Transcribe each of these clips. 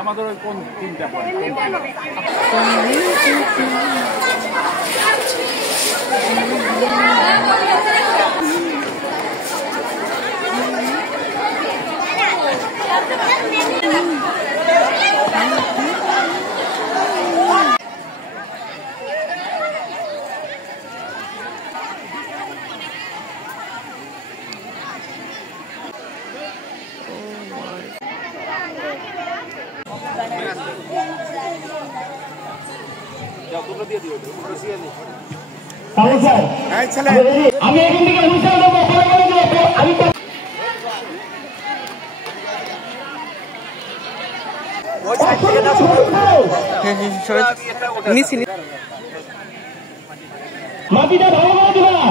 আমাদের কোন তিনটা আমি এখান থেকে মাটিটা ভালো করে দিবে না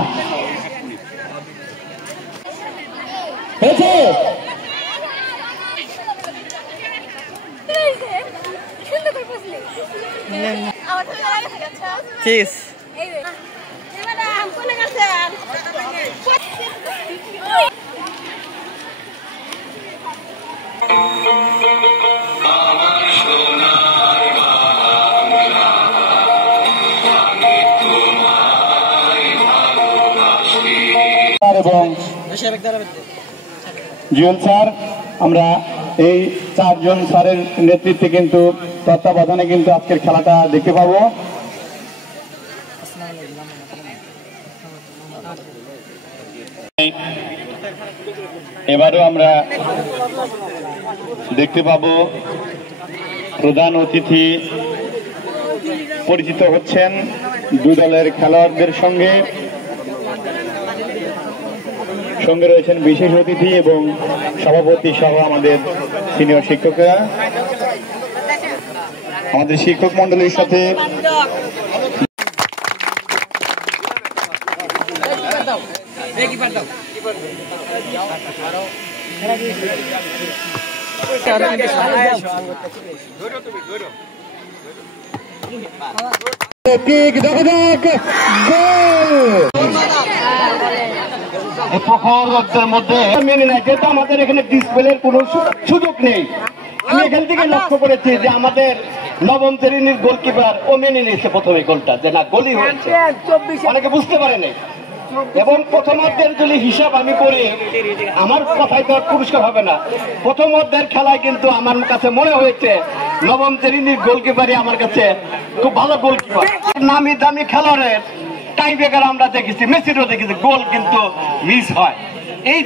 হয়েছে Cheers. এবং জুয়েল স্যার আমরা এই চারজন স্যারের নেতৃত্বে কিন্তু তত্ত্বাবধানে কিন্তু আজকের খেলাটা দেখতে পাবো। এবারও আমরা দেখতে পাবো প্রধান অতিথি পরিচিত হচ্ছেন দুই দলের খেলোয়াড়দের সঙ্গে সঙ্গে রয়েছেন বিশেষ অতিথি এবং সভাপতি সহ আমাদের সিনিয়র শিক্ষকরা আমাদের শিক্ষক মন্ডলীর সাথে প্রখরদের মধ্যে মেনে নেয় যেহেতু আমাদের এখানে ডিসপ্লের কোনো সুযোগ নেই। আমি এখান থেকে লক্ষ্য করেছি যে আমাদের নবম শ্রেণীর গোলকিপার ও মেনে নিয়েছে প্রথমে গোলটা যে না গোলই হয়েছে, অনেকে বুঝতে পারেনি। এবং প্রথমার্ধের যদি হিসাব আমি করি আমার কথায় তো পুরস্কার হবে না, প্রথমার্ধের খেলায় কিন্তু আমার কাছে মনে হয়েছে নবম শ্রেণীর গোলকিপারই আমার কাছে খুব ভালো গোলকিপার। নামি দামি খেলোয়াড়ের টাই ব্রেকার আমরা দেখেছি, মেসিরও দেখেছি, গোল কিন্তু মিস হয়। এই